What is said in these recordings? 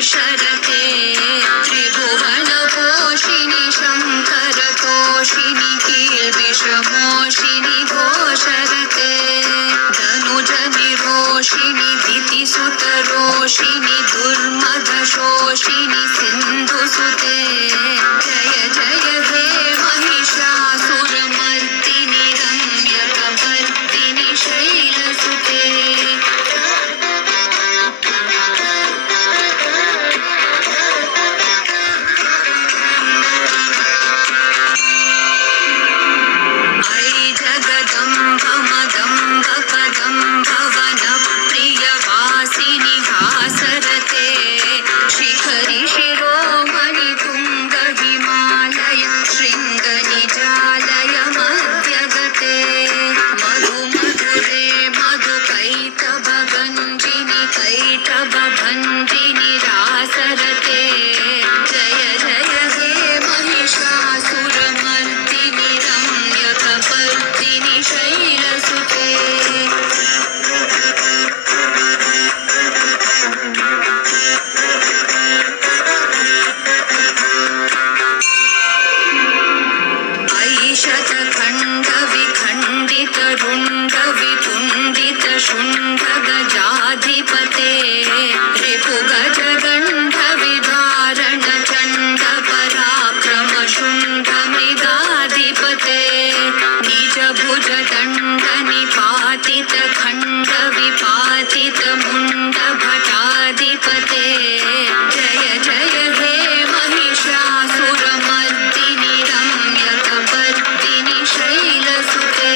शरते त्रिभुवनपोषिणि शङ्करतोषिणि कील्बिषमोषिणि घोषरते धनुजनिरोषिणि दितिसुतरोषिणि दुर्मदशोषिणि सिन्धुसुते जय जय हे महिषासुरमर्दिनि रम्यकपर्दिनि शैलसुते प्रियवासिनि हासरते शिखरि शिरोमणि तुङ्ग हिमालय शृङ्गनिजालय मध्यगते मधु मधुरे मधुकैटभगञ्जिनि कैटभभञ्जिनि रासरते जय जय हे महिषासुरमर्दिनि रम्यकपर्दिनि शैलसुते शुण्डगजाधिपते रिपुगजगण्डविधारणचण्डपराक्रम शुण्डमृगाधिपते निजभुजदण्डनिपातितखण्डविपातितमुण्डभटाधिपते जय जय हे महिषासुरमर्दिनि रम्यकपर्दिनि शैलसुते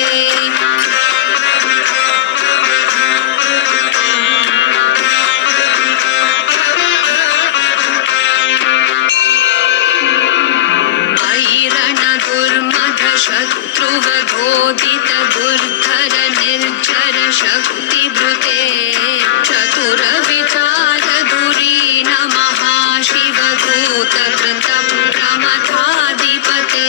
शत्रुवधोदित दुर्धर निर्जर शक्तिभृते चतुरविचार धुरीन महाशिवदूत कृत प्रमथाधिपते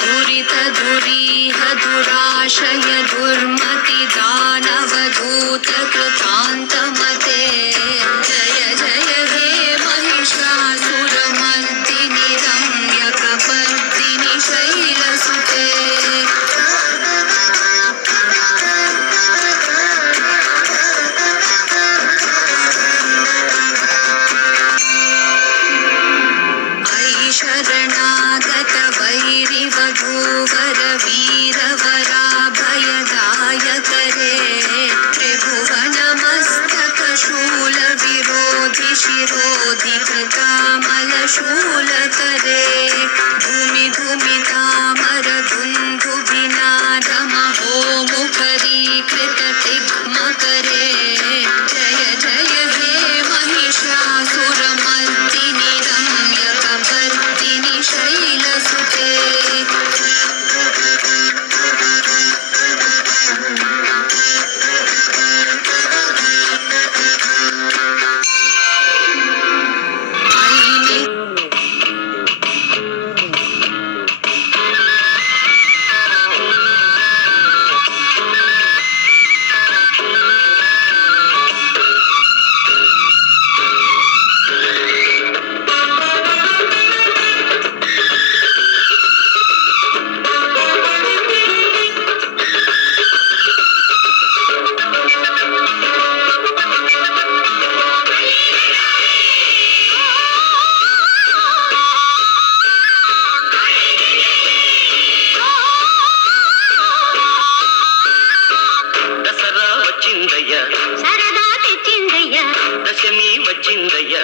दुरित धुरीह दुराशय दुर्मति दानवदूत कृतान्तमते जय जय हे महिषासुरमर्दिनि रम्यकपर्दिनि शैलसुते शरणागत वैरिवधूवर वीरवराभयदायकरे त्रिभुवनमस्तकशूलविरोधि शिरोधि कृतामलशूलकरे भूमि भूमितामर धुन्धुभिनादमहो मुखरीकृततिग्मकरे जय जय हे महिषासुरमर्दिनि रम्यकपर्दिनि शैलसुते దశమి వచ్చిందయ్య